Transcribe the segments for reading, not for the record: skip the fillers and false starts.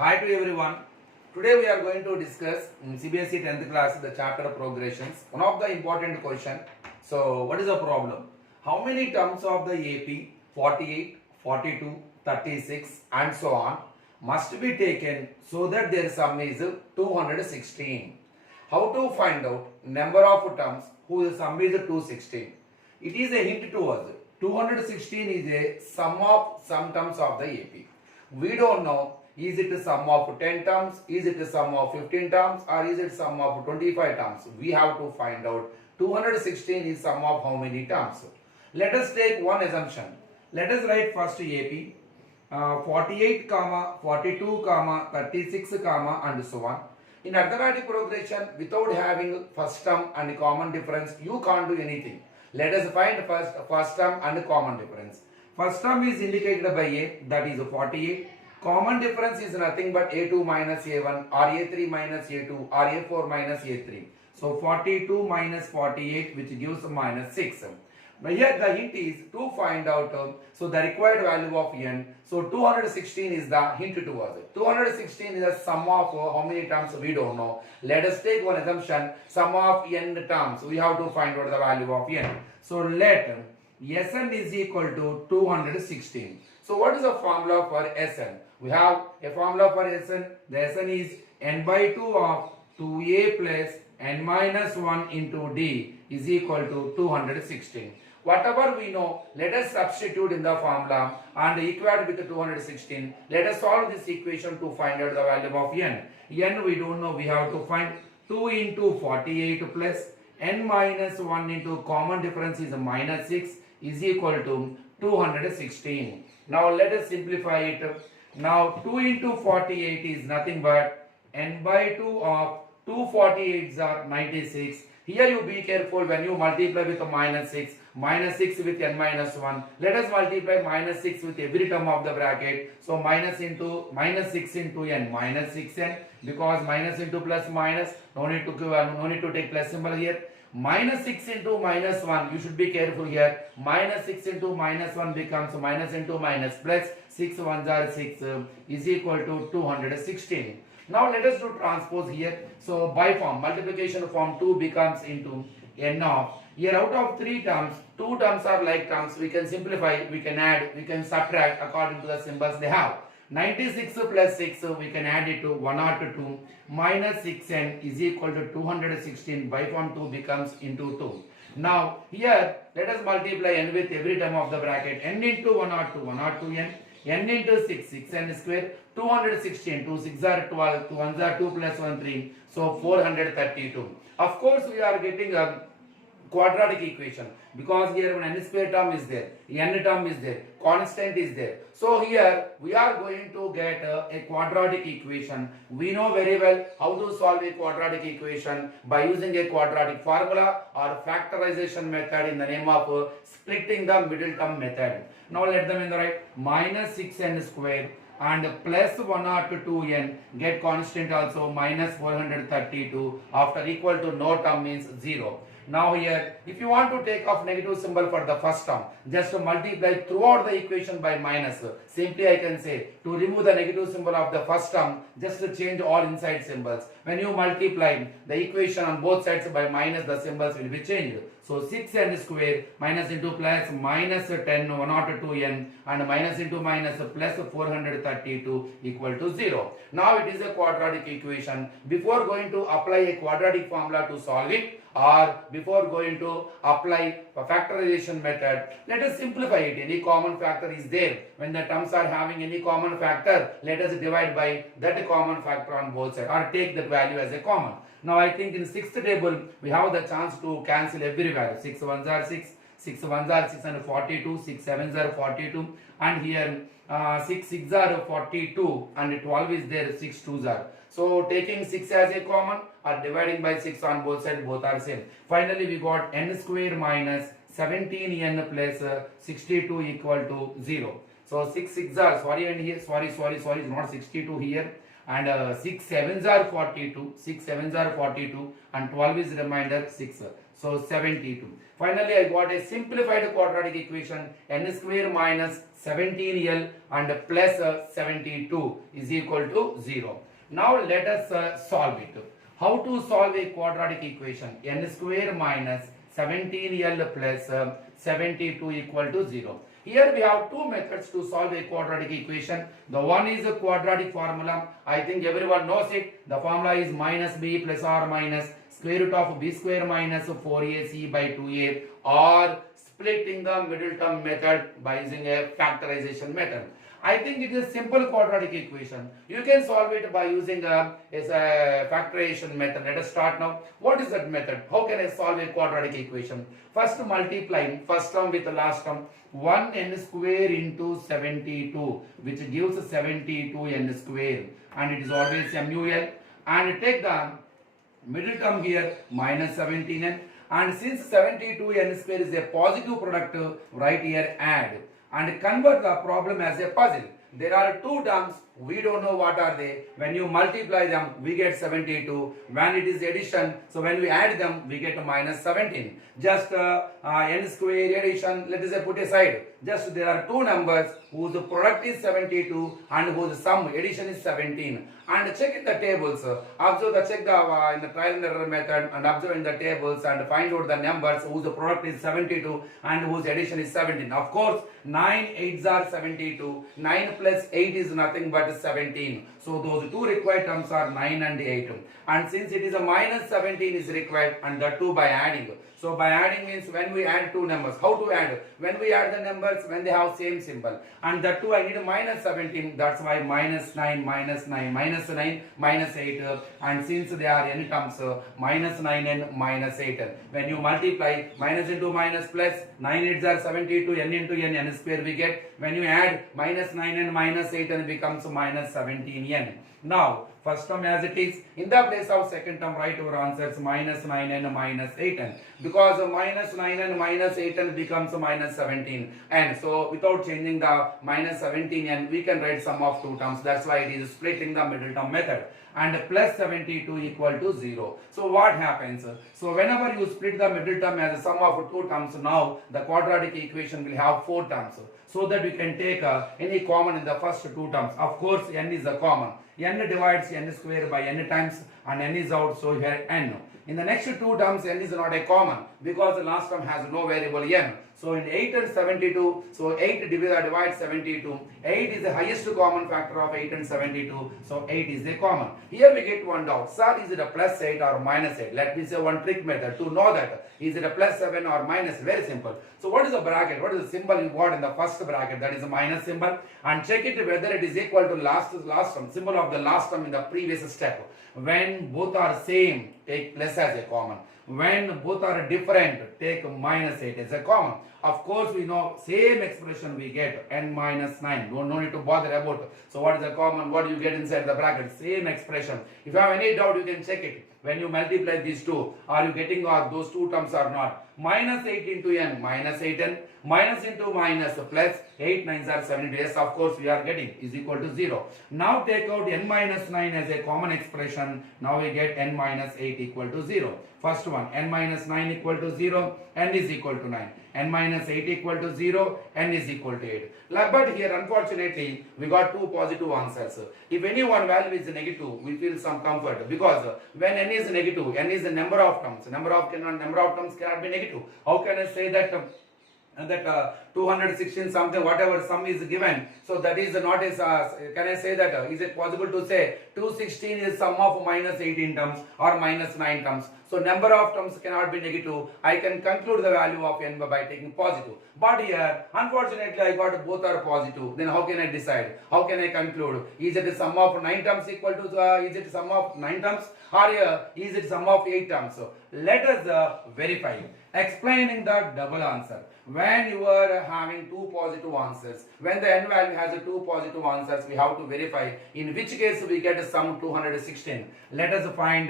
Hi to everyone. Today we are going to discuss in Cbse 10th class the chapter progressions. One of the important question. So what is the problem? How many terms of the AP 48, 42, 36 and so on must be taken so that their sum is 216? How to find out number of terms whose sum is 216? It is a hint to us. 216 is a sum of some terms of the AP. We don't know, is it a sum of 10 terms, is it a sum of 15 terms, or is it sum of 25 terms? We have to find out 216 is sum of how many terms. Let us take one assumption. Let us write first AP 48, 42, 36, and so on. In arithmetic progression, without having first term and common difference, you can't do anything. Let us find first term and common difference. First term is indicated by A, that is 48. Common difference is nothing but A2 minus A1 or A3 minus A2 or A4 minus A3. So 42 minus 48, which gives minus 6. Now here the hint is to find out so the required value of n. So 216 is the hint to us. 216 is the sum of how many terms we don't know. Let us take one assumption, sum of n terms. We have to find out the value of n. So let Sn is equal to 216. So what is the formula for Sn? We have a formula for Sn. The Sn is n by 2 of 2a plus n minus 1 into d is equal to 216. Whatever we know, let us substitute in the formula and equate with 216. Let us solve this equation to find out the value of n. N we don't know, we have to find 2 into 48 plus n minus 1 into common difference is minus 6 is equal to 216. Now let us simplify it. Now 2 into 48 is nothing but n by 2 of 248s are 96. Here you be careful when you multiply with minus 6 with n minus 1. Let us multiply minus 6 with every term of the bracket. So minus 6 into n minus 6n, because minus into plus minus, no need to take plus symbol here. Minus 6 into minus 1, you should be careful here. Minus 6 into minus 1 becomes minus into minus plus 6 ones are 6 is equal to 216. Now let us do transpose here. So by form, multiplication form 2 becomes into n of. Here out of 3 terms, 2 terms are like terms. We can simplify, we can add, we can subtract according to the symbols they have. 96 plus 6, we can add it to 102 minus 6n is equal to 216. By form 2 becomes into 2. Now here let us multiply n with every term of the bracket. N into 102n, n into 6 6n square, 216, 2 6 are 12, 2 1s are 2 plus 1 3, so 432. Of course we are getting a quadratic equation because here an n square term is there, n term is there, constant is there. So here we are going to get a quadratic equation. We know very well how to solve a quadratic equation by using a quadratic formula or factorization method in the name of splitting the middle term method. Now let them in the right. Minus 6n square and plus 102n, get constant also, minus 432 after equal to no term means 0. Now here, if you want to take off negative symbol for the first term, just to multiply throughout the equation by minus. Simply I can say, to remove the negative symbol of the first term, just to change all inside symbols. When you multiply the equation on both sides by minus, the symbols will be changed. So 6n square minus into plus minus 10 102n and minus into minus plus 432 equal to 0. Now it is a quadratic equation. Before going to apply a quadratic formula to solve it, or before going to apply a factorization method, let us simplify it. Any common factor is there. When the terms are having any common factor, let us divide by that common factor on both sides or take that value as a common. Now I think in 6th table we have the chance to cancel every value. 6 1s are 6, 6 1s are 6 and 42, 6 7s are 42, and here 6 6 are 42 and 12 is there, 6 2s are. So taking 6 as a common or dividing by 6 on both sides, both are same. Finally we got n square minus 17n plus 62 equal to 0. So 6 6 are, sorry, and here sorry not 62 here, and 6 7s are 42, 6 7s are 42 and 12 is remainder 6. So 72. Finally, I got a simplified quadratic equation n square minus 17l and plus 72 is equal to 0. Now let us solve it. How to solve a quadratic equation? N square minus 17l plus 72 equal to 0. Here we have two methods to solve a quadratic equation. The one is a quadratic formula. I think everyone knows it. The formula is minus b plus or minus square root of b square minus 4ac by 2a, or splitting the middle term method by using a factorization method. I think it is a simple quadratic equation. You can solve it by using a factorization method. Let us start now. What is that method? How can I solve a quadratic equation? First multiply first term with the last term. 1n square into 72, which gives 72n square, and it is always MUL. And take the middle term here minus 17n, and since 72n square is a positive product, right here add and convert the problem as a puzzle. There are two terms, we don't know what are they. When you multiply them, we get 72. When it is addition, so when we add them, we get minus 17. Just n square addition, let us say put aside. Just there are two numbers whose product is 72 and whose sum addition is 17. And check in the tables. Check the in the trial and error method and observe in the tables and find out the numbers whose product is 72 and whose addition is 17. Of course, 9 8s are 72. 9 plus 8 is nothing but 17. So those two required terms are 9 and 8. And since it is a minus 17 is required, and the two by adding. So by adding means when we add two numbers. How to add? When we add the numbers when they have same symbol. And that two I need a minus 17. That's why minus 9, minus 9, minus 9, minus 8. And since they are n terms, minus 9 and minus 8. When you multiply minus into minus plus, 9 8s are 72, n into n square we get. When you add minus 9 and minus 8, and becomes minus 17n. Now, first term as it is, in the place of second term, write our answers minus 9 and minus 8n. Because minus 9 and minus 8n becomes minus 17. And so, without changing the minus 17n, we can write sum of two terms. That's why it is splitting the middle term method. And plus 72 equal to 0. So what happens? So whenever you split the middle term as a sum of two terms, now the quadratic equation will have four terms. So that we can take any common in the first two terms. Of course, n is a common. N divides n square by n times, and n is out, so here n. In the next two terms, n is not a common because the last term has no variable n. So in 8 and 72, so 8 divides 72. 8 is the highest common factor of 8 and 72. So 8 is the common. Here we get one doubt. Sir, is it a plus 8 or minus 8? Let me say one trick method to know that. Is it a plus 7 or minus? Very simple. So what is the bracket? What is the symbol you got in the first bracket? That is a minus symbol. And check it whether it is equal to last term, symbol of the last term in the previous step. When both are same, take plus as a common. When both are different, take minus 8 as a common. Of course, we know same expression we get, n minus 9. No need to bother about it. So what is the common? What do you get inside the bracket? Same expression. If you have any doubt, you can check it. When you multiply these two, are you getting those two terms or not? Minus 8 into n, minus 8n, minus into minus plus 8 9s are 72. Yes, of course we are getting is equal to 0. Now take out n minus 9 as a common expression. Now we get n minus 8 equal to 0. First one, n minus 9 equal to 0, n is equal to 9. N minus 8 equal to 0, n is equal to 8. But here unfortunately we got two positive answers. If any one value is negative, we feel some comfort because when n is negative, n is the number of terms. Number of terms cannot be negative. How can I say that 216 something whatever sum is given, so that is not as can I say that is it possible to say 216 is sum of minus 18 terms or minus 9 terms? So number of terms cannot be negative. I can conclude the value of n by taking positive. But here unfortunately I got both are positive. Then how can I decide? How can I conclude? Is it a sum of 9 terms equal to is it sum of 9 terms, or is it sum of 8 terms? So let us verify. Explaining the double answer. When you are having two positive answers, when the n value has two positive answers, we have to verify in which case we get a sum 216. Let us find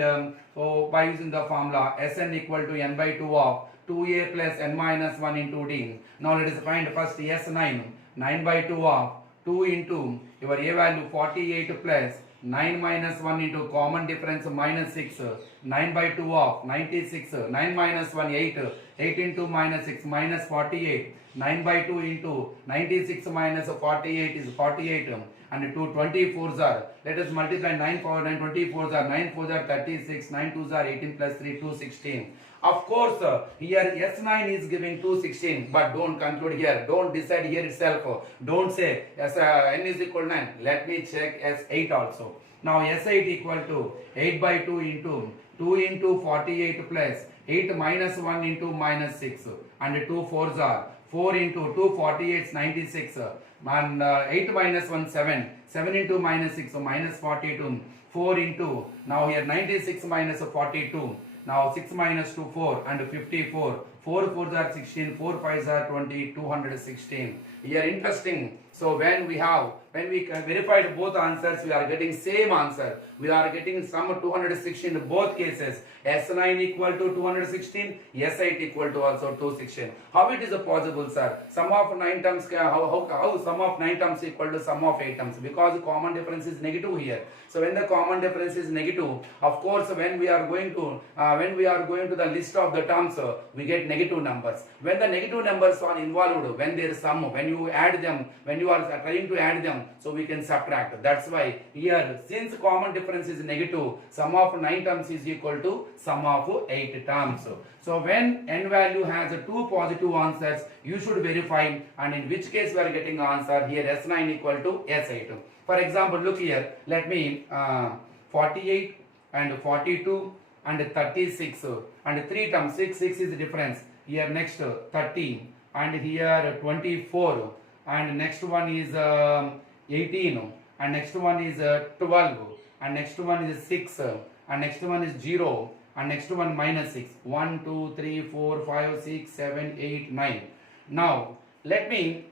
so by using the formula Sn equal to n by 2 of 2a plus n minus 1 into d. Now let us find first S9 by 2 of 2 into your a value 48 plus 9 minus 1 into common difference minus 6. 9 by 2 of 96. 9 minus 1 8. 8 into minus 6 minus 48. 9 by 2 into 96 minus 48 is 48. And 2 24s are, let us multiply 9 for 9 24s are 9 4s are 36, 9 2s are 18 plus 3 216. Of course, here S9 is giving 216, but don't conclude here. Don't decide here itself. Don't say n is equal to 9. Let me check S8 also. Now S8 equal to 8 by 2 into 2 into 48 plus 8 minus 1 into minus 6. And 2 4s are 4 into 2 48 is 96. And 8 minus 1 7. 7 into minus 6 so minus 42. 4 into, now here 96 minus 42. Now 6 minus 2 4 and 54. 4 4s are 16, 4 5s are 20, 216. Here interesting. So when we verified both answers, we are getting same answer. We are getting sum 216 in both cases. S9 equal to 216, S8 equal to also 216. How it is possible, sir? Sum of 9 terms, how sum of 9 terms equal to sum of 8 terms? Because the common difference is negative here. So when the common difference is negative, of course when we are going to the list of the terms, we get negative numbers. When the negative numbers are involved, when there is sum, when you add them, when you are trying to add them, so we can subtract. That's why here, since common difference is negative, sum of 9 terms is equal to sum of 8 terms. So when n value has 2 positive answers, you should verify, and in which case we are getting answer here S9 equal to S8. For example, look here, let me 48 and 42 and 36 and 3 terms, 6 is the difference. Here next 30 and here 24 and next one is 18 and next one is 12 and next one is 6 and next one is 0 and next one minus 6. 1 2 3 4 5 6 7 8 9. Now let me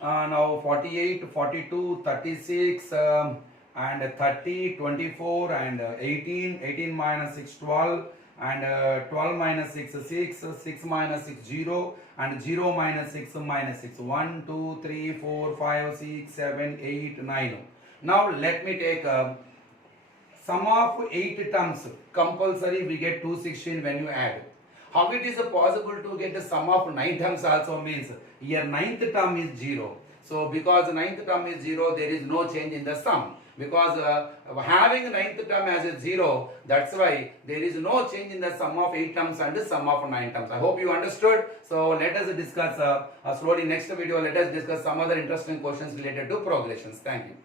now 48 42 36 and 30 24 and 18 minus 6 12 and 12 minus 6 6 6 minus 6 0 and 0 minus 6 minus 6. 1 2 3 4 5 6 7 8 9. Now let me take sum of 8 terms. Compulsory we get 216 when you add. How it is possible to get the sum of 9 terms also means here 9th term is 0. So because 9th term is 0, there is no change in the sum. Because having 9th term as a 0, that's why there is no change in the sum of 8 terms and the sum of 9 terms. I hope you understood. So let us discuss slowly next video. Let us discuss some other interesting questions related to progressions. Thank you.